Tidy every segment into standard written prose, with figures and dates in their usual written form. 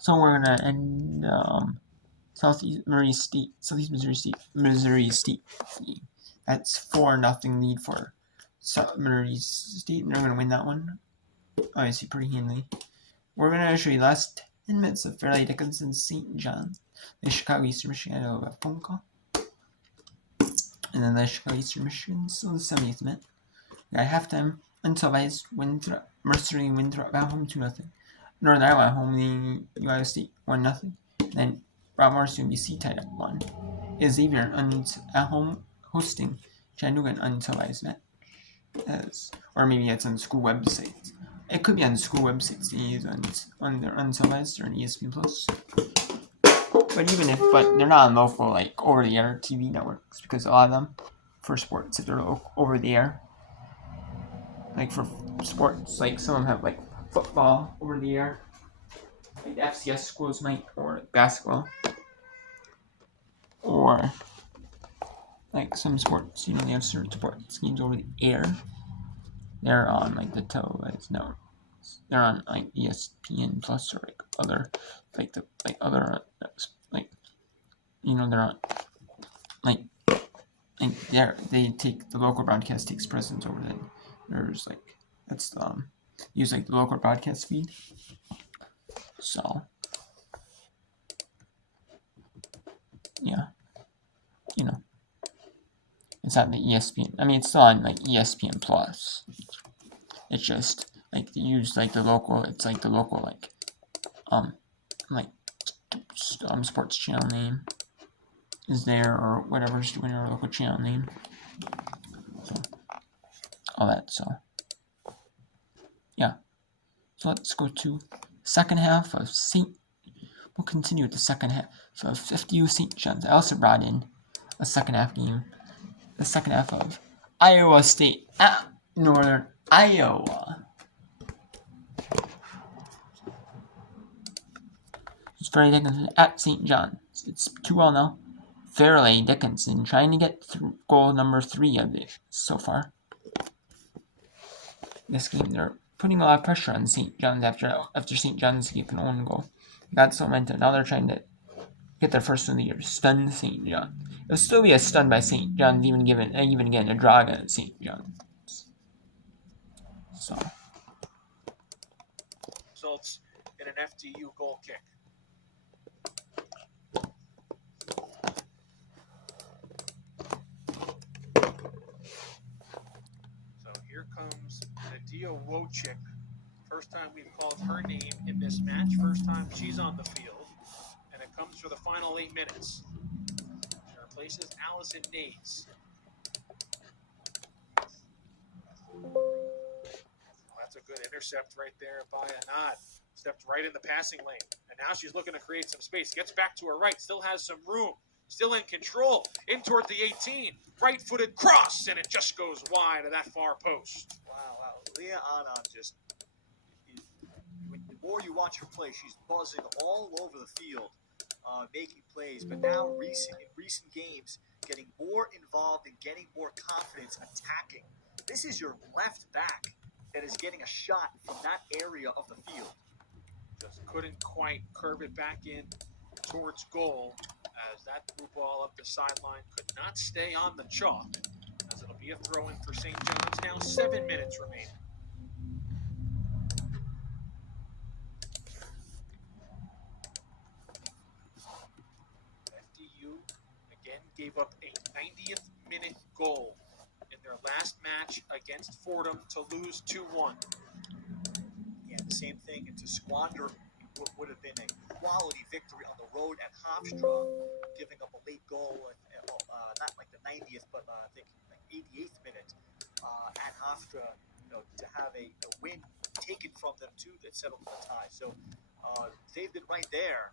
So we're gonna end Southeast Missouri State. That's 4-0 lead for South Missouri State, and they're gonna win that one. Obviously, pretty handily. We're gonna show you last 10 minutes of Fairleigh Dickinson St. John. The Chicago Eastern Michigan have a phone call, and then the Chicago Eastern Michigan. So the 70th minute, we got halftime. Untelevised Winthrop, Mercer Winthrop at home 2-0. Northern Iowa at home leading Iowa State 1-0. Then Rockmore UBC tied up 1. Xavier at home hosting Chattanooga, an untelevised match. Or maybe it's on school websites. It could be on school websites. They use on their untelevised or on ESPN Plus. But they're not on local like over the air TV networks, because a lot of them for sports, if they're over the air, like for sports, like some of them have like football over the air, like the FCS schools might, or like basketball, or like some sports, they have certain sports games over the air. They're on like the televised networks. They're on like ESPN Plus or like other, like the like other like they're on like they take the local broadcast takes precedence over that. There's like that's use like the local broadcast feed. So yeah, it's not the ESPN. I mean, it's still on like ESPN Plus. It's just like they use like the local. It's like the local sports channel name is there, or whatever's doing our local channel name. So all that. So yeah. So let's go to second half of We'll continue with the second half of FDU St. John's. I also brought in a second half game. The second half of Iowa State at Northern Iowa. It's Fairleigh Dickinson at St. John's. It's 2-0 now. Fairleigh Dickinson trying to get through goal number 3 of it so far. This game, they're putting a lot of pressure on St. John's after St. John's get an own goal. Got so momentum. Now they're trying to get their first win of the year. Stun St. John's. It'll still be a stun by St. John's, even getting a draw against St. John's. So results in an FDU goal kick. So here comes Nadia Wojcik. First time we've called her name in this match. First time she's on the field. And it comes for the final 8 minutes. She replaces Allison Nays. That's a good intercept right there by Anad. Stepped right in the passing lane. And now she's looking to create some space. Gets back to her right. Still has some room. Still in control. In toward the 18. Right-footed cross. And it just goes wide of that far post. Wow. Leah Anad just... The more you watch her play, she's buzzing all over the field, making plays. But now, in recent games, getting more involved and getting more confidence attacking. This is your left back that is getting a shot from that area of the field. Just couldn't quite curve it back in towards goal, as that through ball up the sideline could not stay on the chalk, as it'll be a throw-in for St. John's. Now 7 minutes remaining. FDU again gave up a 90th minute goal in their last match against Fordham to lose 2-1. Yeah, the same thing, and to squander what would have been a quality victory on the road at Hofstra, giving up a late goal, not like the 90th, but I think like 88th minute at Hofstra, to have a win taken from them too that settled the tie. So they've been right there.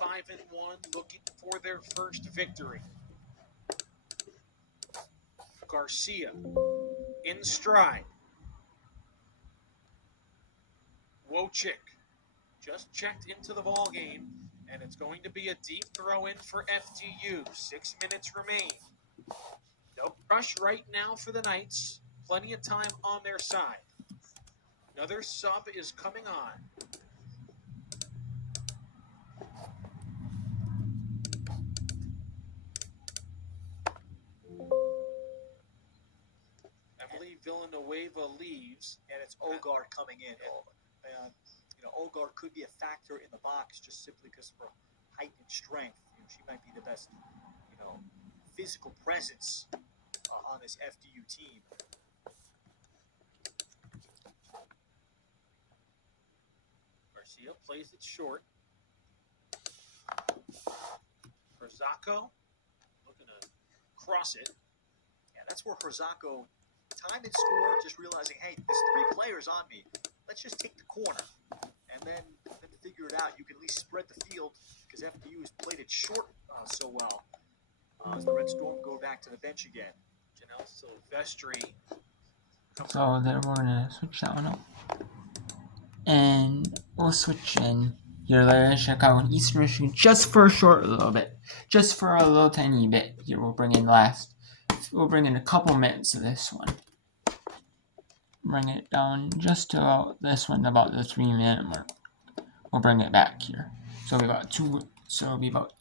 0-5-1, looking for their first victory. Garcia in stride. Wojcik just checked into the ball game, and it's going to be a deep throw in for FDU. 6 minutes remain. No rush right now for the Knights. Plenty of time on their side. Another sub is coming on. Emily Villanueva leaves. And it's Ogar coming in. And, Ogar could be a factor in the box just simply because of her height and strength. She might be the best, physical presence on this FDU team. Garcia plays it short. Herzako looking to cross it. Yeah, that's where Herzako time and score, just realizing, hey, there's 3 players on me. Let's just take the corner and then figure it out. You can at least spread the field because FDU has played it short so well. As the Red Storm go back to the bench again. Janelle Silvestri. So then we're gonna switch that one up, and we'll switch in here later Chicago and Eastern Michigan just for a short little bit, just for a little tiny bit. Here we'll bring in a couple minutes of this one. Bring it down just to about this one, about the 3-minute mark. We'll bring it back here. So it'll be about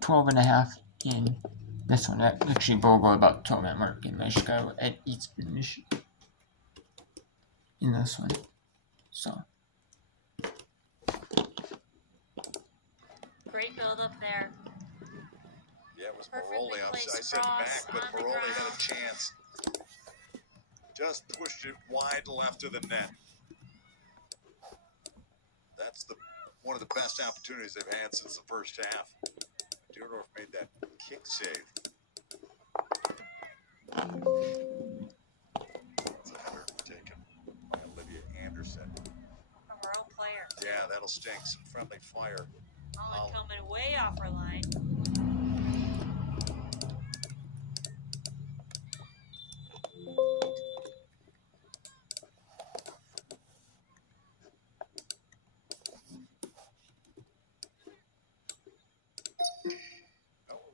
12 and a half in this one. That actually will go about 12-minute mark in Chicago at Eastern Michigan. In this one. So. Great build up there. Yeah, it was Perfectly Maroli. I placed said cross back, but on the Maroli had ground. a chance. Just pushed it wide left of the net. That's one of the best opportunities they've had since the first half. Deerdorf made that kick save. That's a header taken by Olivia Anderson. From our own player. Yeah, that'll stink. Some friendly fire. Holland coming way off our line.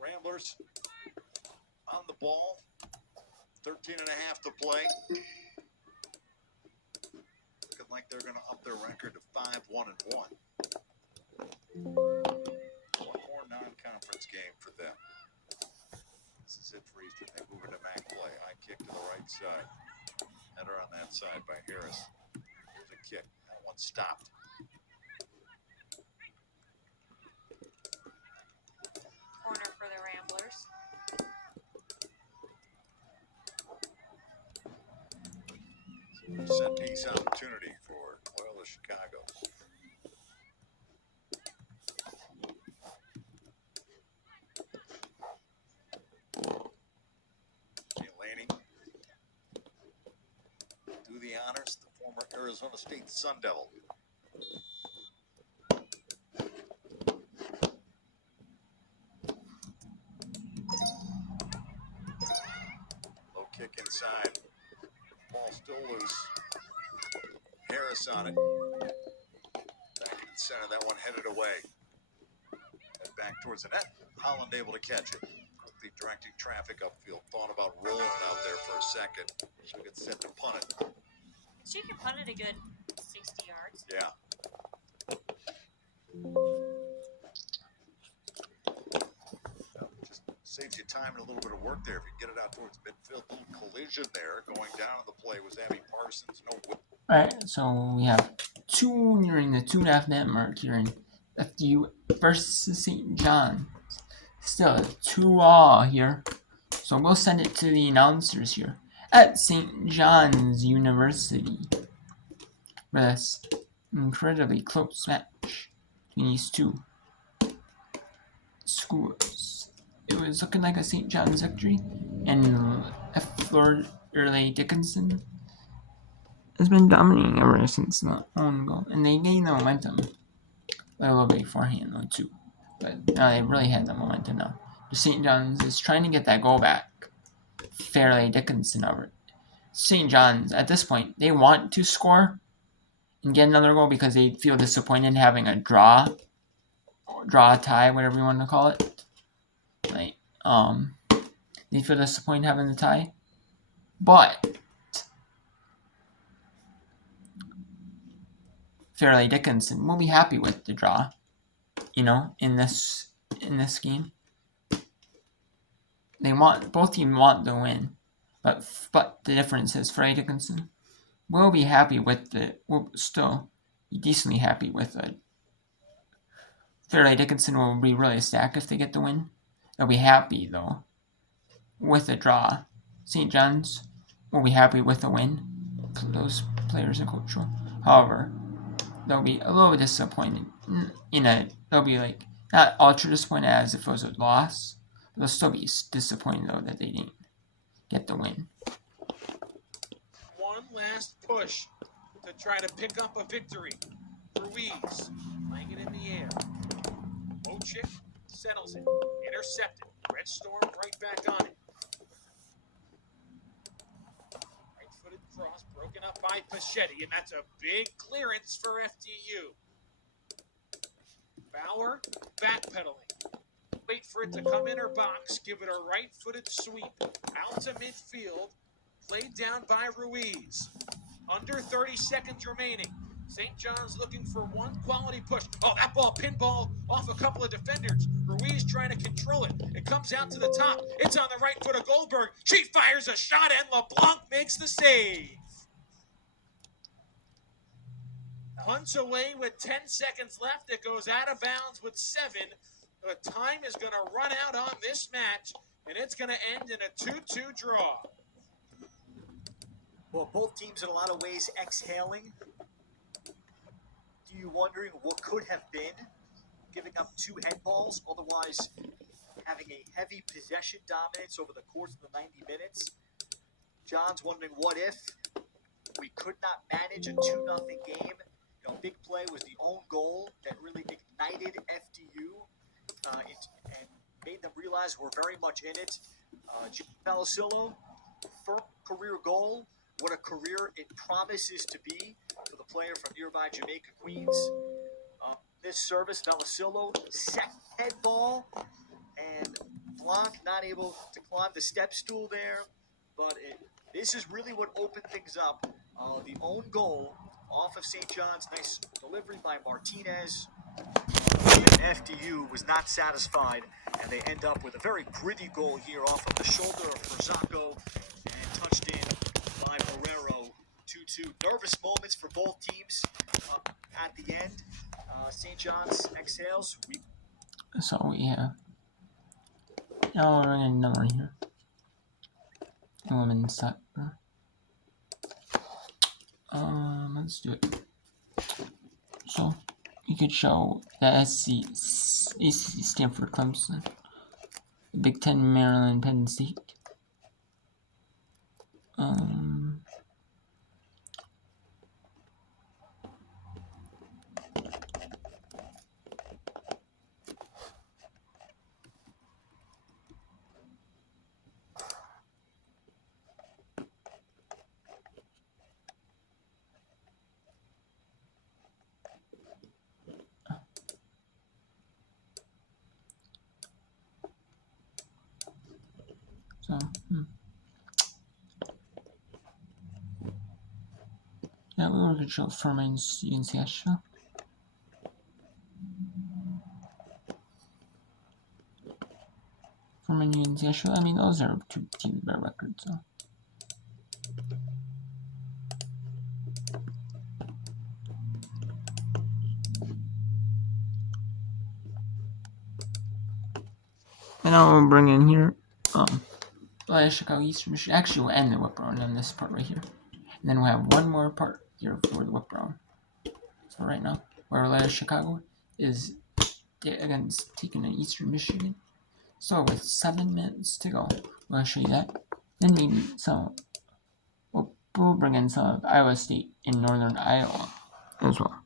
Ramblers on the ball. 13 and a half to play. Looking like they're going to up their record to 5-1-1. One more non-conference game for them. This is it for Eastern. They move into MAC play. High kick to the right side. Header on that side by Harris. Here's a kick. That one stopped. Corner for the Ramblers. Set piece opportunity for Loyola Chicago. Laney do the honors, the former Arizona State Sun Devil. Low kick inside. Ball still loose. Harris on it. Back in the center, that one headed away. And back towards the net. Holland able to catch it. Quickly directing traffic upfield. Thought about rolling it out there for a second. She gets set to punt it. She can punt it a good 60 yards. Yeah. Just saves you time and a little bit of work there. If you get it out towards midfield, little collision there. Going down on the play was Abby Parsons. No whip. Alright, so we have nearing the 2.5-minute mark here in FDU versus St. John. Still 2-all here. So we'll send it to the announcers here at St. John's University for this incredibly close match between these two schools. It was looking like a St. John's victory, and Florida Dickinson has been dominating ever since the own goal, and they gained the momentum a little bit beforehand though too. But now they really had the momentum now. The St. John's is trying to get that goal back. Fairleigh Dickinson over St. John's at this point, they want to score and get another goal because they feel disappointed having a draw, tie, whatever you want to call it. Like, they feel disappointed having the tie, but Fairleigh Dickinson will be happy with the draw, in this game. Both teams want the win, but the difference is Fairleigh Dickinson will be happy with will still be decently happy with it. Fairleigh Dickinson will be really ecstatic if they get the win. They'll be happy though with a draw. St. John's will be happy with a win. Those players and coach will. However, they'll be a little disappointed they'll be like not ultra disappointed as if it was a loss. But they'll still be disappointed though that they didn't get the win. One last push to try to pick up a victory. Ruiz playing it in the air. Mochik settles it. Intercepted. Red Storm right back on it. Right-footed cross broken up by Pachetti, and that's a big clearance for FDU. Bauer backpedaling. Wait for it to come in her box. Give it a right-footed sweep. Out to midfield. Played down by Ruiz. Under 30 seconds remaining. St. John's looking for one quality push. Oh, that ball pinballed off a couple of defenders. Ruiz trying to control it. It comes out to the top. It's on the right foot of Goldberg. She fires a shot and LeBlanc makes the save. Punts away with 10 seconds left. It goes out of bounds with 7. The time is going to run out on this match, and it's going to end in a 2-2 draw. Well, both teams in a lot of ways exhaling. You wondering what could have been, giving up 2 headballs, otherwise having a heavy possession dominance over the course of the 90 minutes. John's wondering what if we could not manage a 2-0 game. Big play was the own goal that really ignited FDU and made them realize we're very much in it. Jim Palasillo, first career goal. What a career it promises to be for the player from nearby Jamaica, Queens. This service, Palasillo, second head ball, and Blanc not able to climb the step stool there. But this is really what opened things up. The own goal off of St. John's, nice delivery by Martinez. FDU was not satisfied, and they end up with a very gritty goal here off of the shoulder of Perzacco and touched in by Barrero. 2-2. Nervous moments for both teams at the end. St. John's exhales. So yeah. Now we're in another one here. Women's soccer. Let's do it. So you could show the ACC Stanford Clemson, the Big Ten Maryland Penn State. So, yeah, we were going to show Furman's UNCS. Furman UNCS. I mean, those are 2 teams with better records, so. And now we'll bring in here, Chicago Eastern Michigan. Actually, we'll end the whip round on this part right here. And then we'll have one more part here for the whip round. So right now, where Chicago is against taking an Eastern Michigan. So with 7 minutes to go, we'll show you that. Then maybe we'll bring in some of Iowa State in northern Iowa as well.